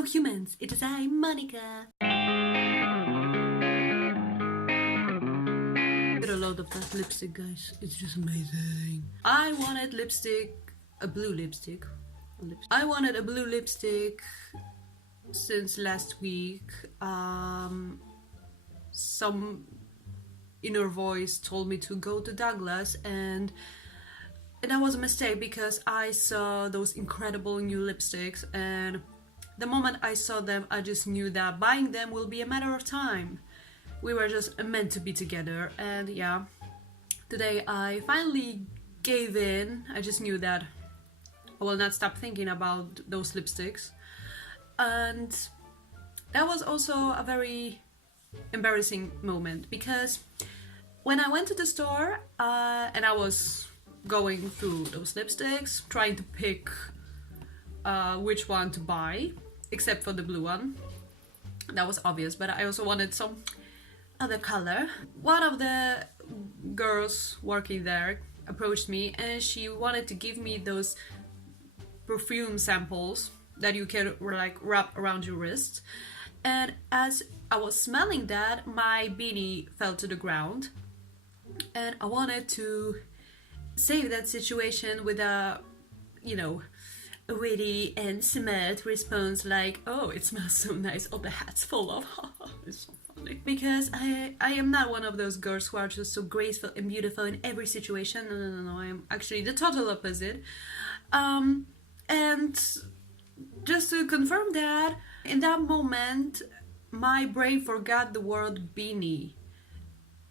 Hello humans, it is I, Monica. Get a load of that lipstick, guys. It's just amazing. I wanted lipstick, a blue lipstick. I wanted a blue lipstick since last week. Some inner voice told me to go to Douglas, and that was a mistake because I saw those incredible new lipsticks, and the moment I saw them I just knew that buying them will be a matter of time. We were just meant to be together, and yeah, today I finally gave in. I just knew that I will not stop thinking about those lipsticks, and that was also a very embarrassing moment because when I went to the store and I was going through those lipsticks, trying to pick which one to buy, except for the blue one. That was obvious, but I also wanted some other color. One of the girls working there approached me and she wanted to give me those perfume samples that you can like wrap around your wrist. And as I was smelling that, my beanie fell to the ground, and I wanted to save that situation with a, you know, a witty and smart response like, oh, it smells so nice, oh, the hat's full of. It's so funny. Because I am not one of those girls who are just so graceful and beautiful in every situation. No, I am actually the total opposite. And just to confirm that, in that moment, my brain forgot the word beanie.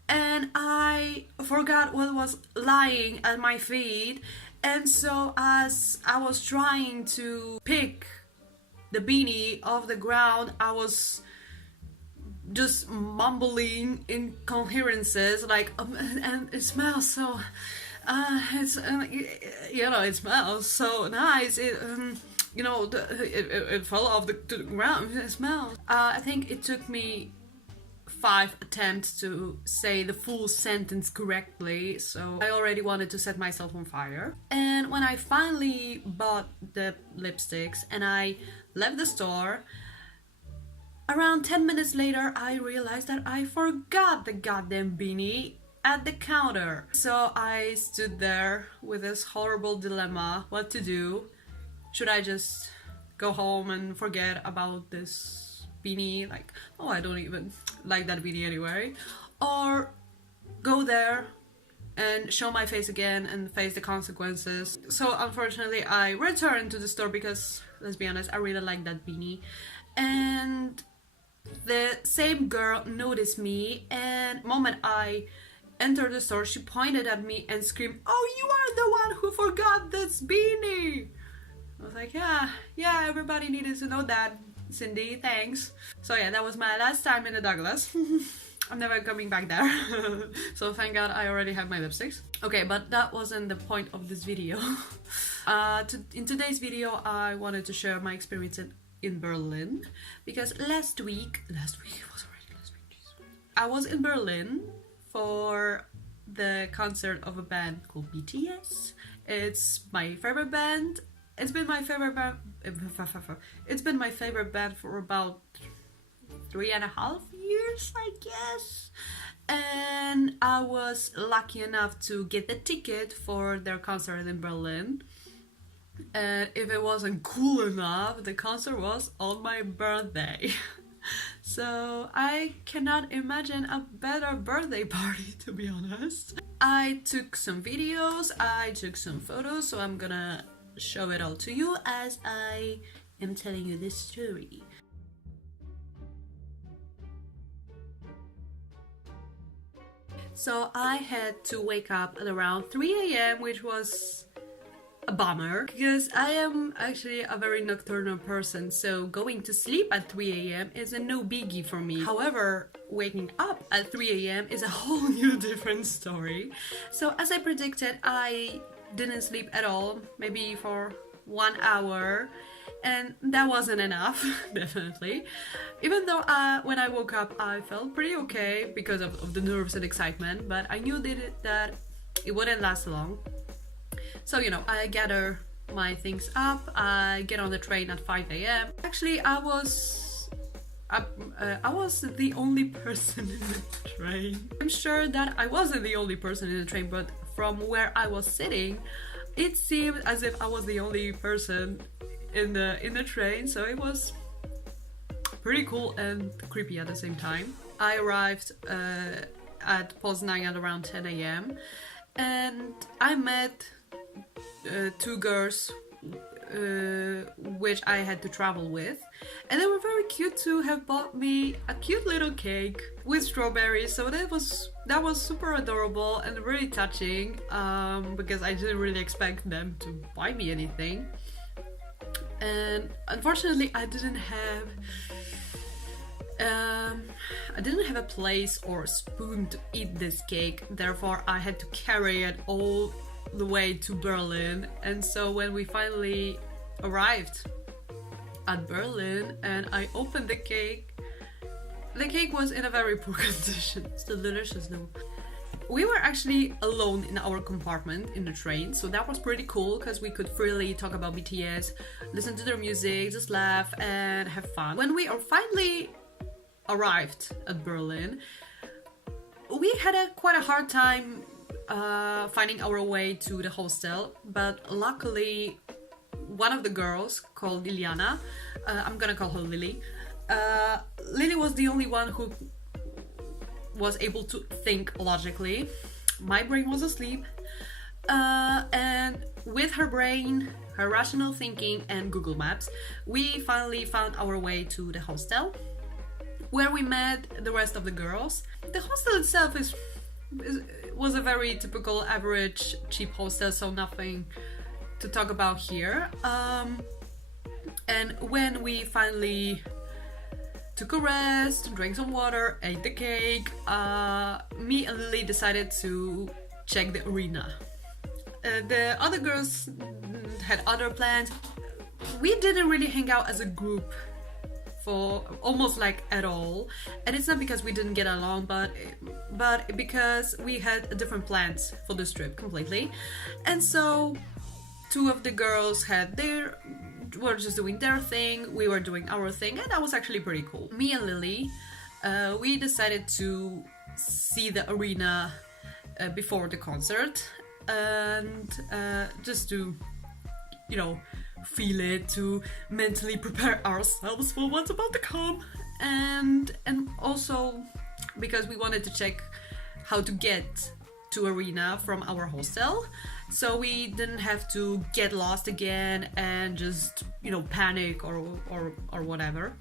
And I forgot what was lying at my feet. And so as I was trying to pick the beanie off the ground, I was just mumbling incoherences like, and it smells so, it's, you know, it smells so nice. You know, it fell off to the ground. It smells. I think it took me 5 attempts to say the full sentence correctly, so I already wanted to set myself on fire. And when I finally bought the lipsticks and I left the store, around 10 minutes later I realized that I forgot the goddamn beanie at the counter. So I stood there with this horrible dilemma, what to do. Should I just go home and forget about this beanie, like, oh, I don't even like that beanie anyway, or go there and show my face again and face the consequences? So unfortunately I returned to the store because, let's be honest, I really like that beanie. And the same girl noticed me, and the moment I entered the store she pointed at me and screamed, oh, you are the one who forgot this beanie. I was like, yeah, everybody needed to know that, Cindy, thanks. So yeah, that was my last time in the Douglas. I'm never coming back there. So thank God I already have my lipsticks. Okay, but that wasn't the point of this video. In today's video, I wanted to share my experience in Berlin, because last week, it was already last week, I was in Berlin for the concert of a band called BTS. It's my favorite band. It's been my favorite band. It's been my favorite band for about 3.5 years, I guess. And I was lucky enough to get the ticket for their concert in Berlin. And if it wasn't cool enough, the concert was on my birthday. So I cannot imagine a better birthday party, to be honest. I took some videos, I took some photos, so I'm gonna show it all to you as I am telling you this story. So I had to wake up at around 3 a.m, which was a bummer because I am actually a very nocturnal person, so going to sleep at 3 a.m. is a no biggie for me. However, waking up at 3 a.m. is a whole new different story. So as I predicted, I didn't sleep at all, maybe for 1 hour, and that wasn't enough, definitely. Even though when I woke up I felt pretty okay because of the nerves and excitement, but I knew that it wouldn't last long. So, you know, I gather my things up. I get on the train at 5 a.m. Actually, I was the only person in the train. I'm sure that I wasn't the only person in the train, but from where I was sitting, it seemed as if I was the only person in the train, so it was pretty cool and creepy at the same time. I arrived at Poznan at around 10 a.m. and I met two girls which I had to travel with, and they were very cute to have bought me a cute little cake with strawberries, so that was super adorable and really touching, because I didn't really expect them to buy me anything. And unfortunately I didn't have a place or spoon to eat this cake, therefore I had to carry it all the way to Berlin. And so when we finally arrived at Berlin and I opened the cake was in a very poor condition. It's still delicious though. We were actually alone in our compartment in the train, so that was pretty cool because we could freely talk about BTS, listen to their music, just laugh and have fun. When we finally arrived at Berlin, we had quite a hard time finding our way to the hostel, but luckily one of the girls called Liliana, I'm gonna call her Lily, Lily was the only one who was able to think logically. My brain was asleep, and with her brain, her rational thinking and Google Maps, we finally found our way to the hostel where we met the rest of the girls. The hostel itself was a very typical average cheap hostel, so nothing to talk about here. And when we finally took a rest, drank some water, ate the cake, me and Lily decided to check the arena. The other girls had other plans. We didn't really hang out as a group for almost like at all, and it's not because we didn't get along, but because we had different plans for this trip completely. And so two of the girls were just doing their thing, we were doing our thing, and that was actually pretty cool. Me and Lily, we decided to see the arena before the concert, and just to, feel it, to mentally prepare ourselves for what's about to come, and also because we wanted to check how to get to arena from our hostel, so we didn't have to get lost again and just panic or whatever.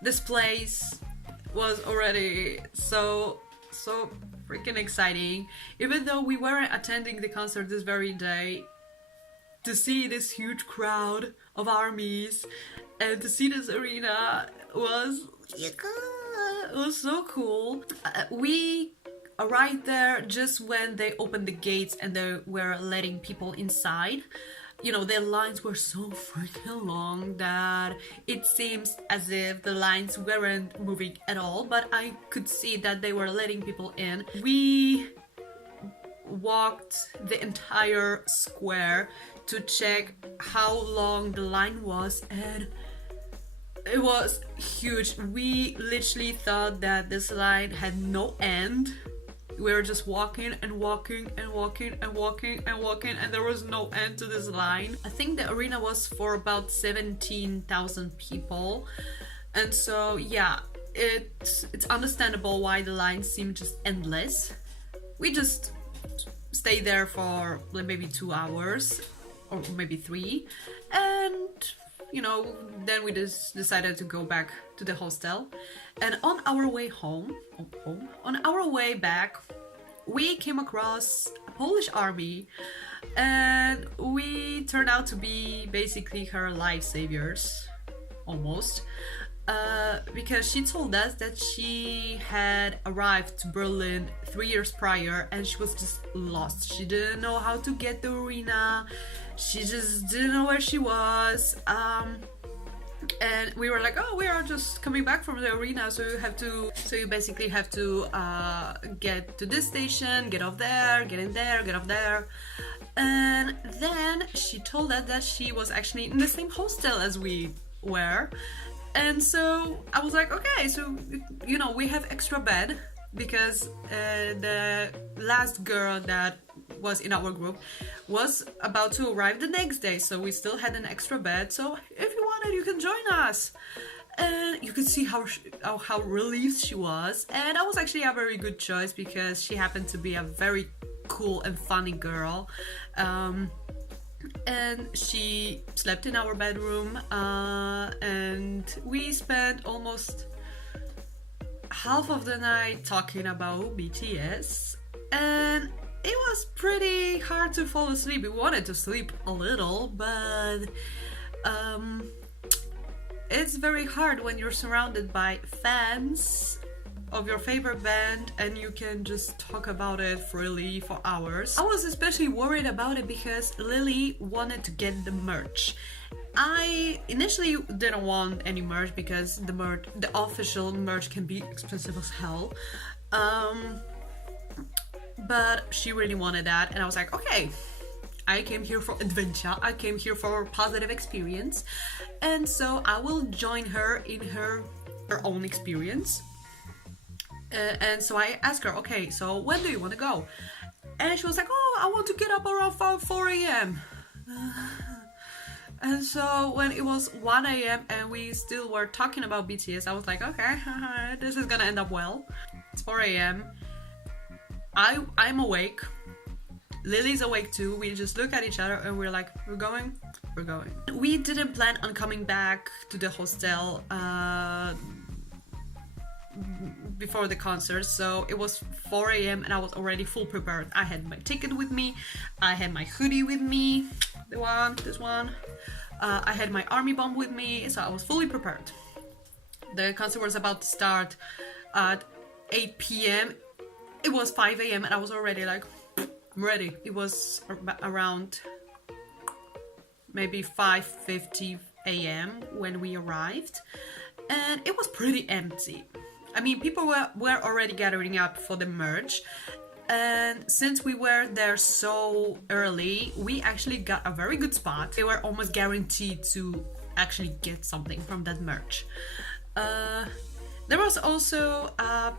This place was already so freaking exciting, even though we weren't attending the concert this very day. To see this huge crowd of armies and to see this arena was so cool. We arrived there just when they opened the gates and they were letting people inside. The lines were so freaking long that it seems as if the lines weren't moving at all, but I could see that they were letting people in. We walked the entire square to check how long the line was, and it was huge. We literally thought that this line had no end. We were just walking and walking and walking and walking and walking, and there was no end to this line. I think the arena was for about 17,000 people, and so yeah, it's understandable why the line seemed just endless. We just stayed there for maybe 2 hours or maybe 3, and then we just decided to go back to the hostel. And on our way back, we came across a Polish army, and we turned out to be basically her lifesavers, almost. Because she told us that she had arrived to Berlin 3 years prior and she was just lost. She didn't know how to get the arena. She just didn't know where she was. And we were like, oh, we are just coming back from the arena, so you basically have to get to this station, get off there, get in there, get off there. And then she told us that she was actually in the same hostel as we were. And so I was like, okay, so, you know, we have extra bed, because the last girl that was in our group was about to arrive the next day, so we still had an extra bed, so if you wanted, you can join us. And you could see how relieved she was, and that was actually a very good choice, because she happened to be a very cool and funny girl. And she slept in our bedroom, and we spent almost half of the night talking about BTS, and it was pretty hard to fall asleep. We wanted to sleep a little, but it's very hard when you're surrounded by fans of your favorite band and you can just talk about it freely for hours. I was especially worried about it because Lily wanted to get the merch. I initially didn't want any merch because the official merch can be expensive as hell. But she really wanted that, and I was like, okay, I came here for adventure, I came here for positive experience, and so I will join her in her own experience. And so I asked her, okay, so when do you want to go? And she was like, oh, I want to get up around 4 a.m. And so when it was 1 a.m. and we still were talking about BTS, I was like, okay, this is gonna end up well. It's 4 a.m. I'm awake. Lily's awake too. We just look at each other and we're like, we're going. We didn't plan on coming back to the hostel before the concert, so it was 4 a.m. and I was already full prepared. I had my ticket with me, I had my hoodie with me, this one. I had my army bomb with me, so I was fully prepared. The concert was about to start at 8 p.m. It was 5 a.m. and I was already like, I'm ready. It was around maybe 5:50 a.m. when we arrived, and it was pretty empty. I mean, people were already gathering up for the merch, and since we were there so early, we actually got a very good spot. They were almost guaranteed to actually get something from that merch. There was also a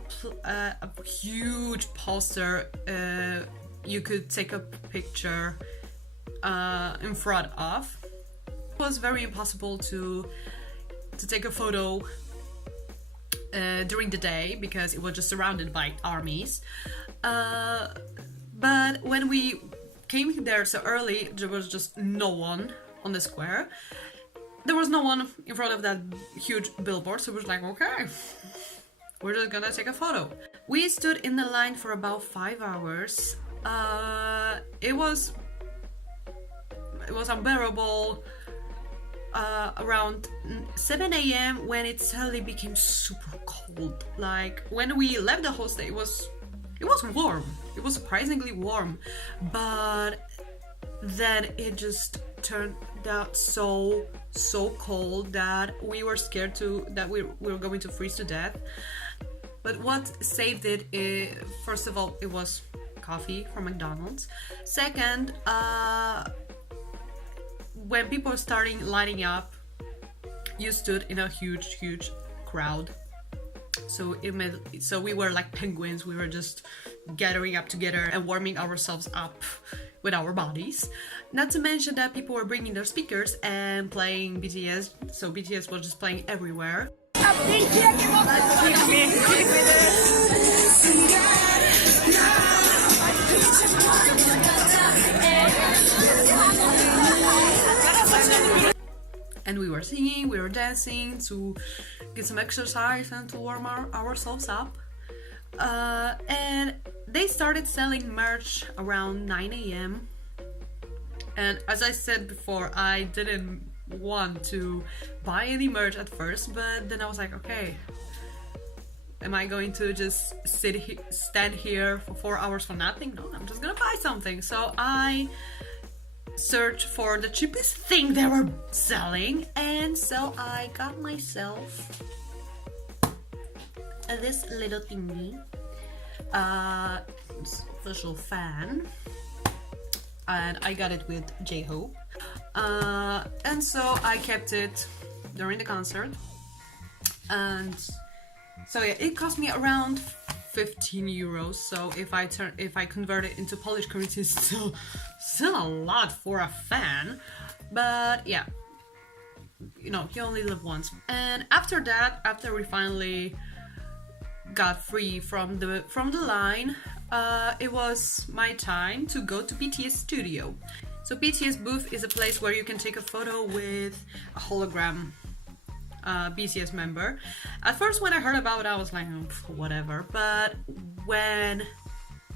huge poster you could take a picture in front of. It was very impossible to take a photo during the day because it was just surrounded by armies. But when we came there so early, there was just no one on the square. There was no one in front of that huge billboard, so it was like, okay, we're just gonna take a photo. We stood in the line for about 5 hours. It was unbearable. Around 7 a.m. when it suddenly became super cold. Like when we left the hostel, it was warm. It was surprisingly warm, but then it just turned out so cold that we were scared that we were going to freeze to death. But what saved it, first of all, it was coffee from McDonald's. Second, when people were starting lining up, you stood in a huge crowd. So we were like penguins. We were just gathering up together and warming ourselves up with our bodies. Not to mention that people were bringing their speakers and playing BTS. So BTS was just playing everywhere. And we were singing, we were dancing to get some exercise and to warm ourselves up. And they started selling merch around 9 a.m. And as I said before, I didn't want to buy any merch at first, but then I was like, okay, am I going to just stand here for 4 hours for nothing? No, I'm just gonna buy something. So I search for the cheapest thing they were selling, and so I got myself this little thingy, official fan, and I got it with J-Hope, and so I kept it during the concert, and so yeah, it cost me around 15 euros. So if I convert it into Polish currency, it's still a lot for a fan. But yeah, you know, you only live once. And after that, after we finally got free from the line, it was my time to go to BTS studio. So BTS booth is a place where you can take a photo with a hologram BTS member. At first, when I heard about it, I was like, oh, whatever. But when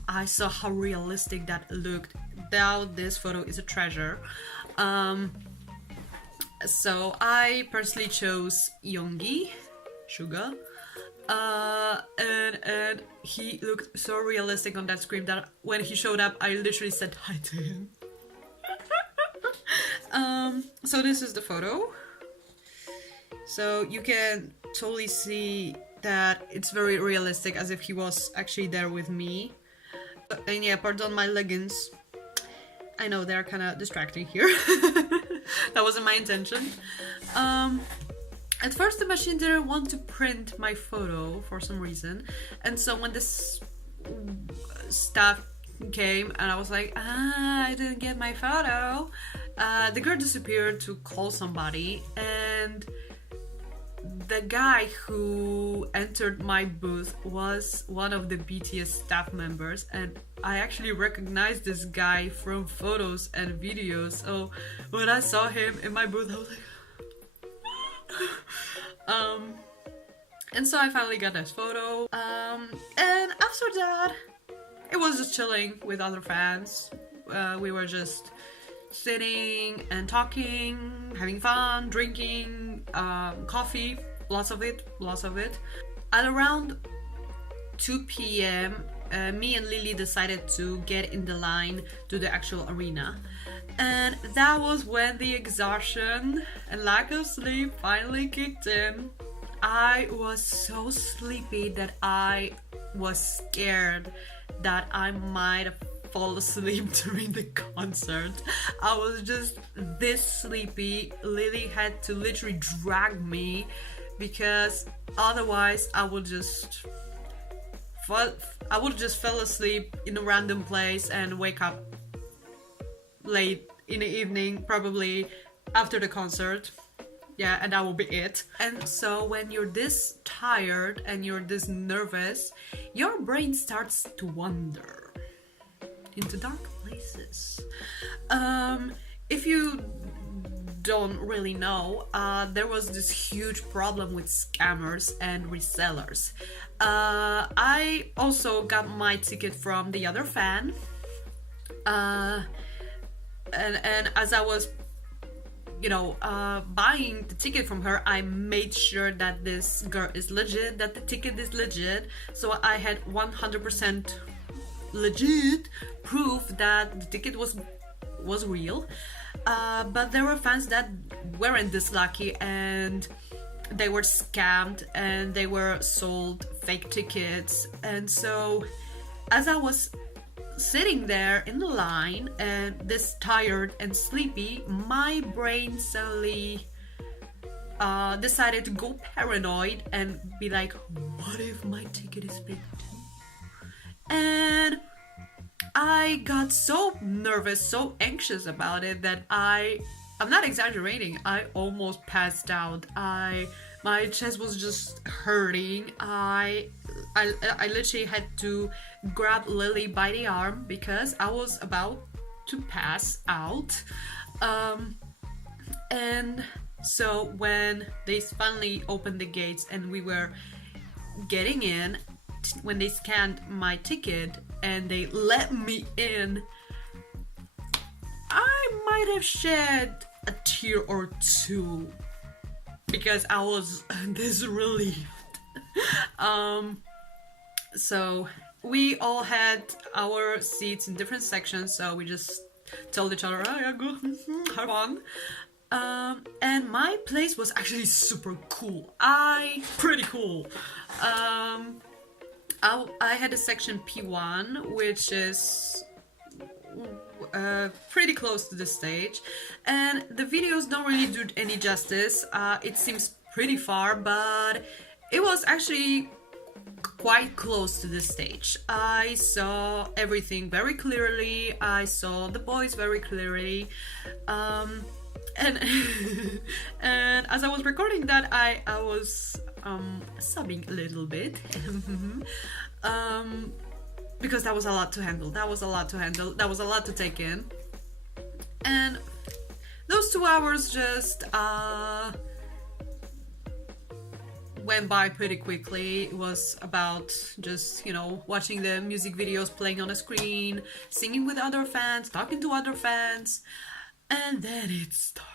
I saw how realistic that looked, now this photo is a treasure. So I personally chose Yoongi, Suga, and he looked so realistic on that screen that when he showed up, I literally said hi to him. So this is the photo. So you can totally see that it's very realistic, as if he was actually there with me. And yeah, pardon my leggings. I know they're kind of distracting here. That wasn't my intention. At first the machine didn't want to print my photo for some reason. And so when this staff came and I was like, I didn't get my photo, the girl disappeared to call somebody, and the guy who entered my booth was one of the BTS staff members, and I actually recognized this guy from photos and videos. So when I saw him in my booth, I was like and so I finally got this photo, and after that it was just chilling with other fans. We were just sitting and talking, having fun, drinking coffee, lots of it. At around 2 p.m, me and Lily decided to get in the line to the actual arena. And that was when the exhaustion and lack of sleep finally kicked in. I was so sleepy that I was scared that I might have fall asleep during the concert. I was just this sleepy. Lily had to literally drag me because otherwise I would just fell asleep in a random place and wake up late in the evening, probably after the concert. Yeah, and that will be it. And so when you're this tired and you're this nervous, your brain starts to wander into dark places. If you don't really know, there was this huge problem with scammers and resellers. I also got my ticket from the other fan, and as I was buying the ticket from her, I made sure that this girl is legit, that the ticket is legit. So I had 100% legit proof that the ticket was real. But there were fans that weren't this lucky and they were scammed and they were sold fake tickets. And so as I was sitting there in the line and this tired and sleepy, my brain suddenly decided to go paranoid and be like, what if my ticket is fake too? And I got so nervous, so anxious about it that I'm not exaggerating, I almost passed out. My chest was just hurting. I literally had to grab Lily by the arm because I was about to pass out. And so when they finally opened the gates and we were getting in, when they scanned my ticket and they let me in, I might have shed a tear or two because I was this relieved. So we all had our seats in different sections, so we just told each other, oh yeah, good, have fun. And my place was actually super cool. Pretty cool. I had a section P1, which is pretty close to the stage, and the videos don't really do any justice. It seems pretty far, but it was actually quite close to the stage. I saw everything very clearly. I saw the boys very clearly. And and as I was recording that, I was sobbing a little bit. Because that was a lot to handle. That was a lot to take in. And those 2 hours just went by pretty quickly. It was about just, watching the music videos playing on a screen, singing with other fans, talking to other fans, and then it started.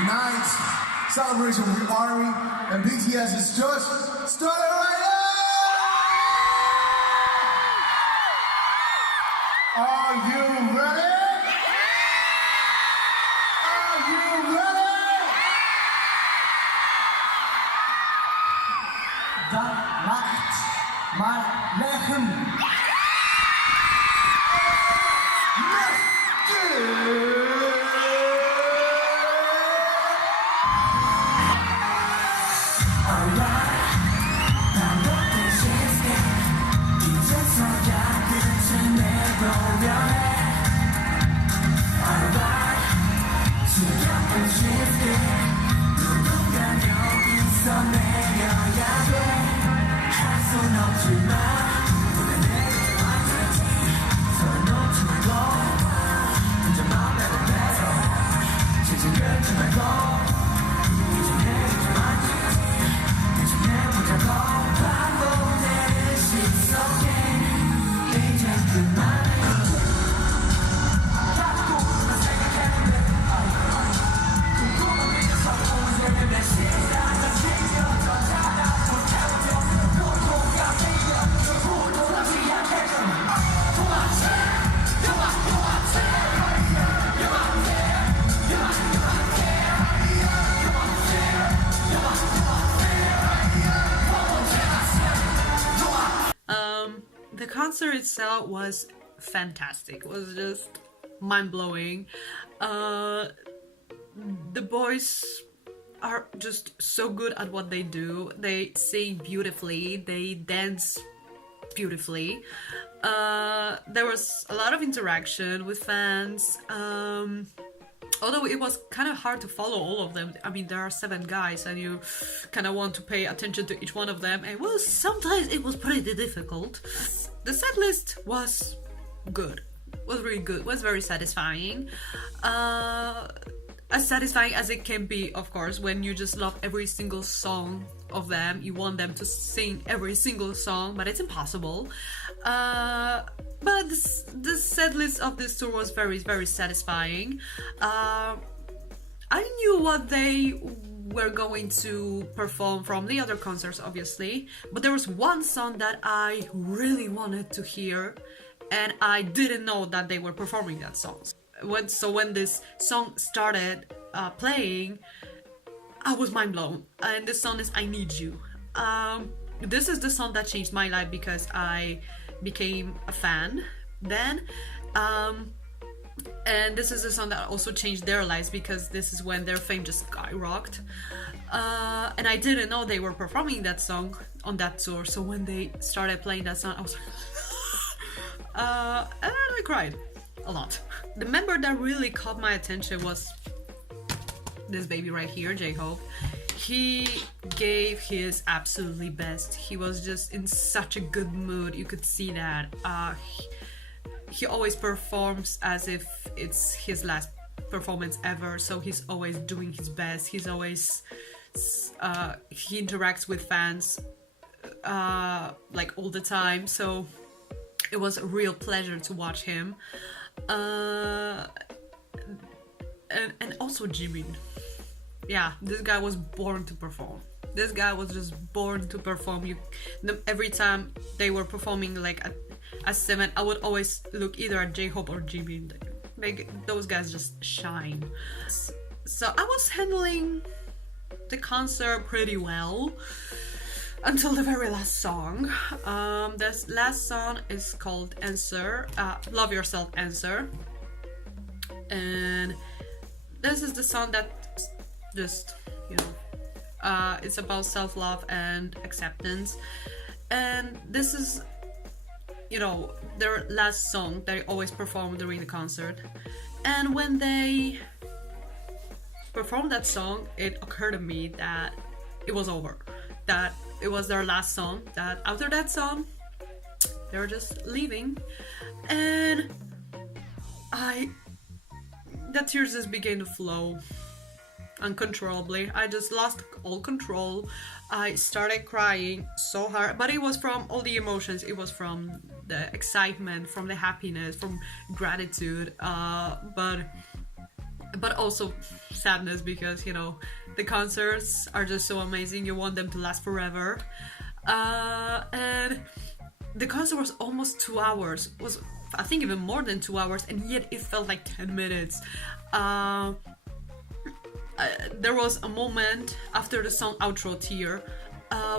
Tonight's celebration will be honoring, and BTS is just started right now! Are you ready? Are you ready? That light, my legend. Let's get it! The concert itself was fantastic. It was just mind-blowing. The boys are just so good at what they do. They sing beautifully, they dance beautifully. There was a lot of interaction with fans. Although it was kind of hard to follow all of them. I mean, there are 7 guys and you kind of want to pay attention to each one of them. And well, sometimes it was pretty difficult. The set list was good. Was really good. Was very satisfying. As satisfying as it can be, of course, when you just love every single song of them. You want them to sing every single song, but it's impossible. But the set list of this tour was very, very satisfying. I knew what they were going to perform from the other concerts, obviously, but there was one song that I really wanted to hear, and I didn't know that they were performing that song. When this song started playing, I was mind blown. And the song is "I Need You." This is the song that changed my life because I became a fan then. And this is a song that also changed their lives because this is when their fame just skyrocketed. And I didn't know they were performing that song on that tour. So when they started playing that song, I was like, and I cried a lot. The member that really caught my attention was this baby right here, J-Hope. He gave his absolutely best. He was just in such a good mood. You could see that. He always performs as if it's his last performance ever, so he's always doing his best. He's always he interacts with fans like all the time, so it was a real pleasure to watch him. And also Jimin. Yeah, this guy was born to perform. This guy was just born to perform. Every time they were performing like at 7, I would always look either at J-Hope or Jimin. Those guys just shine. So I was handling the concert pretty well until the very last song. This last song is called Answer, Love Yourself Answer. And this is the song that just, it's about self-love and acceptance. And this is, their last song that they always perform during the concert. And when they performed that song, it occurred to me that it was over. That it was their last song. That after that song, they were just leaving. And the tears just began to flow uncontrollably. I just lost all control. I started crying so hard, but it was from all the emotions. It was from the excitement, from the happiness, from gratitude, but also sadness because the concerts are just so amazing. You want them to last forever, and the concert was almost 2 hours. Was I think even more than 2 hours, and yet it felt like 10 minutes. There was a moment after the song outro tier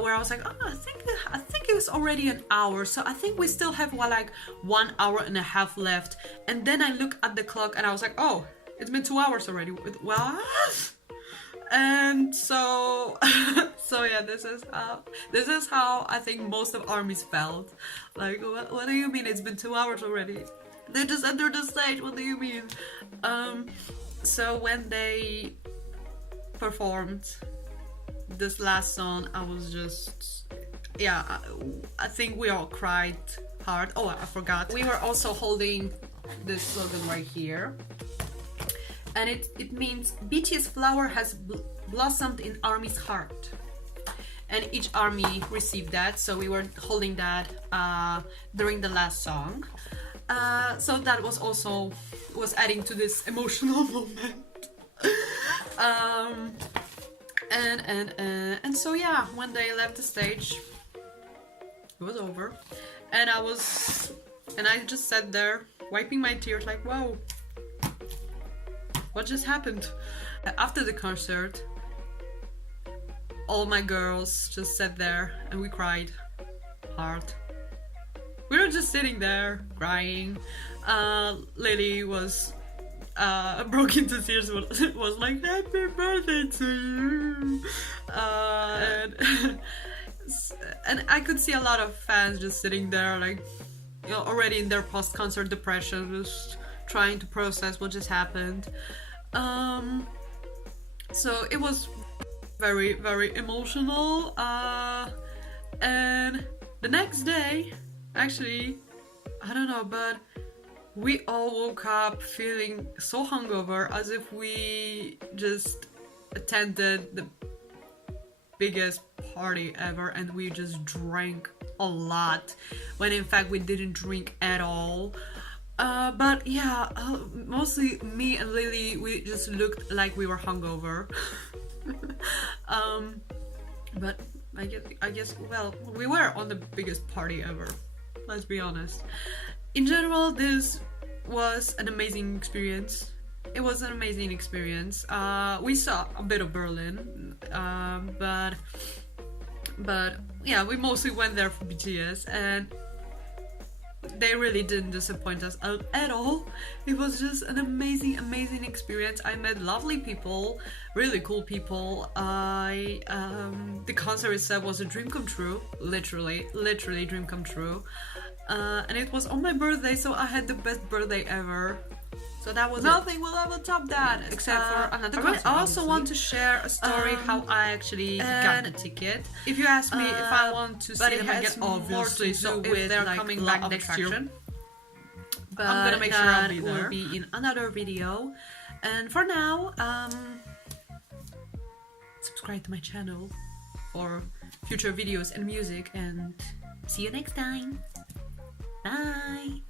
where I was like, I think it was already an hour, so I think we still have 1 hour and a half left. And then I look at the clock and I was like, oh, it's been 2 hours already. What? And so yeah, this is how I think most of ARMYs felt. Like, what do you mean it's been 2 hours already? They just entered the stage. What do you mean? So when they performed this last song, I was just, I think we all cried hard. Oh, I forgot. We were also holding this slogan right here. And it means BTS flower has blossomed in ARMY's heart. And each ARMY received that, so we were holding that during the last song. So that was adding to this emotional moment. And so yeah, when they left the stage, it was over, and I just sat there wiping my tears like, whoa, what just happened? After the concert, all my girls just sat there and we cried hard. We were just sitting there crying. Lily was broke into tears, was like, happy birthday to you, and I could see a lot of fans just sitting there like, already in their post-concert depression, just trying to process what just happened. So it was very, very emotional, and the next day, actually, I don't know, but we all woke up feeling so hungover, as if we just attended the biggest party ever and we just drank a lot, when in fact we didn't drink at all. But yeah, mostly me and Lily, we just looked like we were hungover. But I guess, well, we were on the biggest party ever, let's be honest. in general, this was an amazing experience. It was an amazing experience. We saw a bit of Berlin, but yeah, we mostly went there for BTS, and they really didn't disappoint us at all. It was just an amazing experience. I met lovely people, really cool people. The concert itself was a dream come true, literally dream come true. And it was on my birthday, so I had the best birthday ever. So that was nothing will ever top that, except for another concert. I also want to share a story how I actually got the ticket. If you ask me if I want to see them again, obviously, so if they're like coming back next year, but I'm gonna make sure I'll be there. Will be in another video. And for now, subscribe to my channel for future videos and music, and see you next time. Bye.